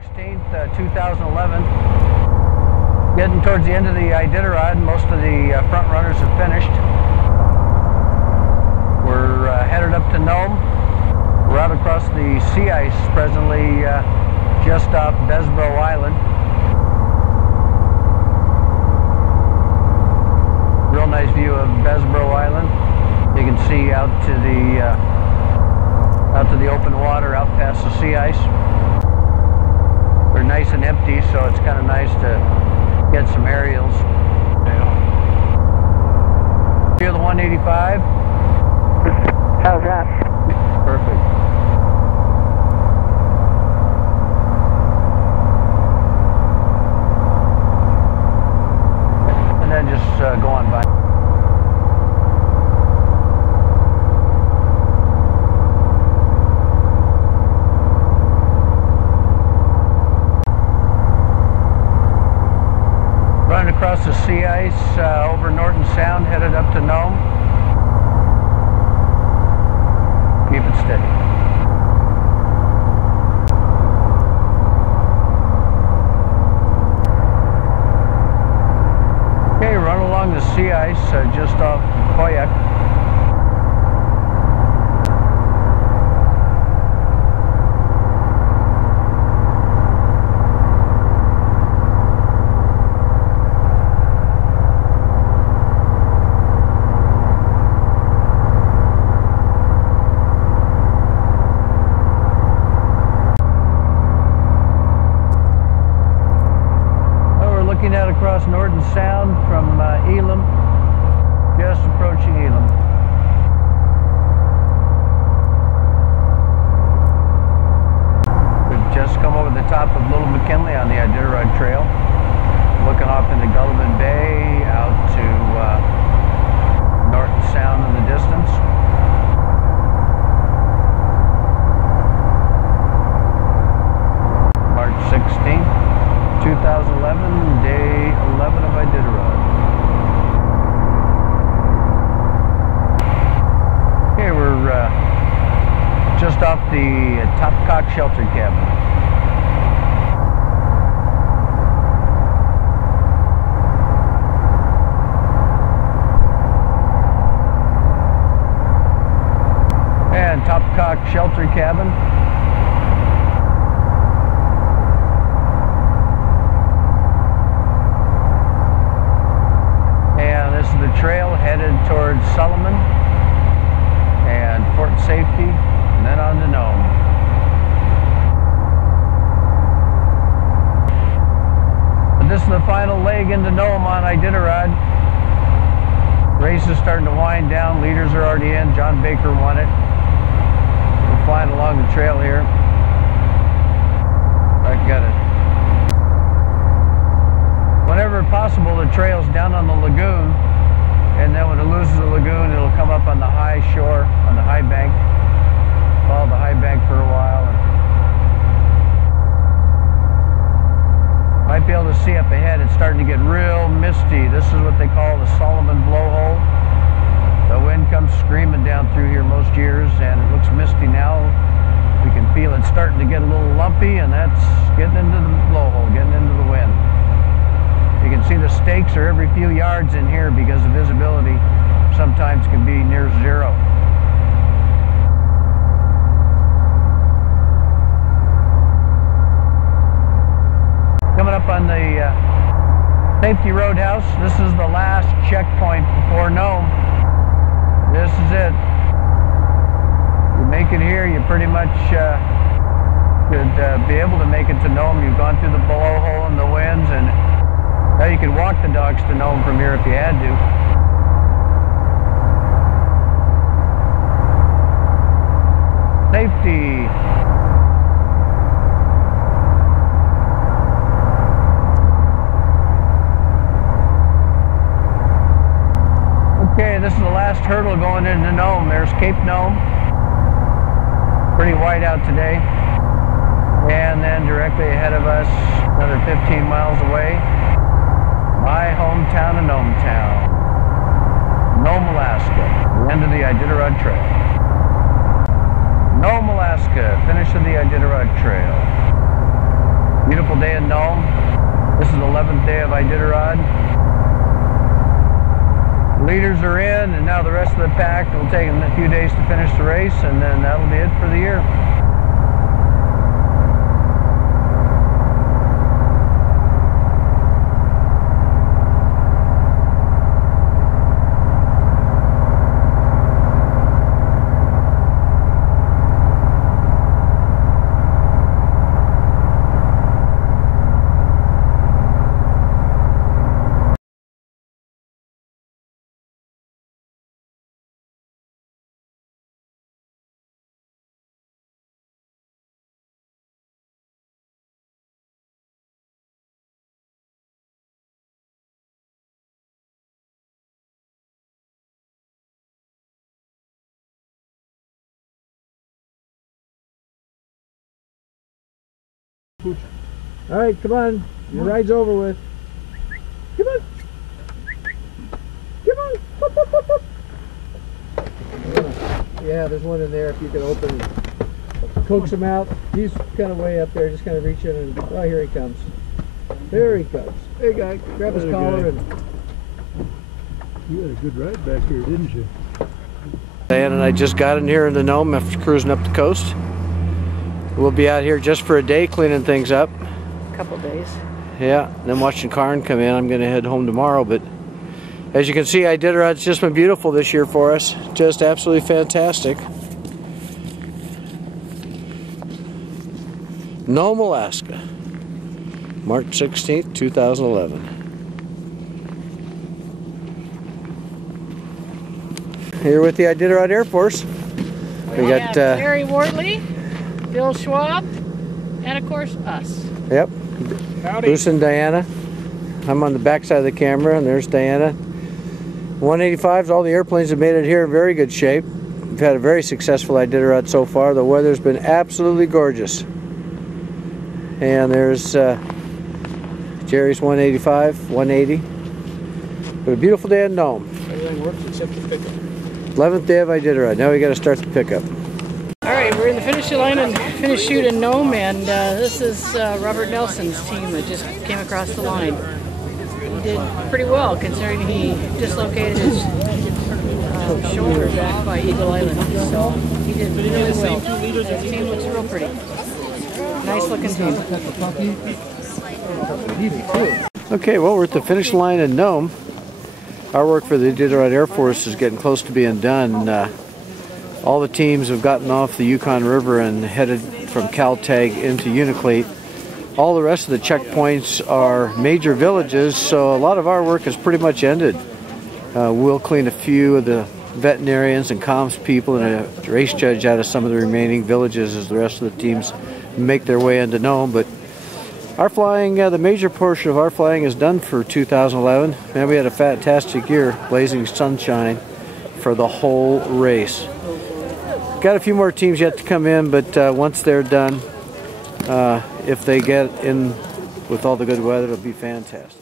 16th, 2011. Getting towards the end of the Iditarod. Most of the front runners have finished. We're headed up to Nome. We're out across the sea ice presently, just off Besbro Island. Real nice view of Besbro Island. You can see out to the open water, out past the sea ice. They're nice and empty, so it's kind of nice to get some aerials. Hear the 185? How's that? Perfect. And then just go on by. Running across the sea ice over Norton Sound, headed up to Nome. Keep it steady. Okay, run along the sea ice just off Koyak. Looking out across Norton Sound from Elam, just approaching Elam. We've just come over the top of Little McKinley on the Iditarod Trail, looking off into Gullivan Bay, out to Norton Sound in the distance. March 16th. 2011, day 11 of Iditarod. Okay, we're just off the Topcock Shelter Cabin. And Topcock Shelter Cabin. This is the trail headed towards Solomon and Fort Safety, and then on to Nome. But this is the final leg into Nome on Iditarod. Race is starting to wind down. Leaders are already in. John Baker won it. We're flying along the trail here. I got it. Whenever possible, the trail's down on the lagoon, and then when it loses the lagoon, it'll come up on the high shore, on the high bank. Follow the high bank for a while. Might be able to see up ahead, it's starting to get real misty. This is what they call the Solomon blowhole. The wind comes screaming down through here most years, and it looks misty now. We can feel it starting to get a little lumpy, and that's getting into the blowhole, getting into the wind. You can see the stakes are every few yards in here because the visibility sometimes can be near zero. Coming up on the Safety Roadhouse, this is the last checkpoint before Nome. This is it. You make it here, you pretty much could be able to make it to Nome. You've gone through the blowhole and the winds, and now you could walk the dogs to Nome from here if you had to. Safety. Okay, this is the last hurdle going into Nome. There's Cape Nome. Pretty white out today. And then directly ahead of us, another 15 miles away, my hometown of Nometown, Nome, Alaska, the end of the Iditarod Trail. Nome, Alaska, finish of the Iditarod Trail. Beautiful day in Nome. This is the 11th day of Iditarod. Leaders are in, and now the rest of the pack will take them a few days to finish the race, and then that'll be it for the year. All right, come on. Your ride's over with. Come on. Come on. Whoop, whoop, whoop, whoop. Yeah, there's one in there if you can open it. Coax him out. He's kind of way up there. Just kind of reach in and, oh, here he comes. There he comes. Hey, guy, grab his collar and... You had a good ride back here, didn't you? Dan and I just got in here in the Nome after cruising up the coast. We'll be out here just for a day cleaning things up. Couple days. Yeah, then watching Karn come in. I'm going to head home tomorrow, but as you can see, Iditarod's just been beautiful this year for us. Just absolutely fantastic. Nome, Alaska, March 16th, 2011. Here with the Iditarod Airforce. We got Larry Wortley, Bill Schwab, and of course us. Yep. Howdy. Bruce and Diana. I'm on the back side of the camera, and there's Diana. 185s, all the airplanes have made it here in very good shape. We've had a very successful Iditarod so far. The weather's been absolutely gorgeous. And there's Jerry's 185, 180. But a beautiful day in Nome. Everything works except the pickup. 11th day of Iditarod. Now we got to start the pickup. Alright, we're in the finish line and finish shoot in Nome, and this is Robert Nelson's team that just came across the line. He did pretty well considering he dislocated his shoulder back by Eagle Island. So he did really well. His team looks real pretty. Nice looking team. Okay, well, we're at the finish line in Nome. Our work for the Iditarod Airforce is getting close to being done. All the teams have gotten off the Yukon River and headed from Caltag into Unalakleet. All the rest of the checkpoints are major villages, so a lot of our work is pretty much ended. We'll clean a few of the veterinarians and comms people and a race judge out of some of the remaining villages as the rest of the teams make their way into Nome. But our flying, the major portion of our flying is done for 2011. And we had a fantastic year, blazing sunshine for the whole race. Got a few more teams yet to come in, but once they're done, if they get in with all the good weather, it'll be fantastic.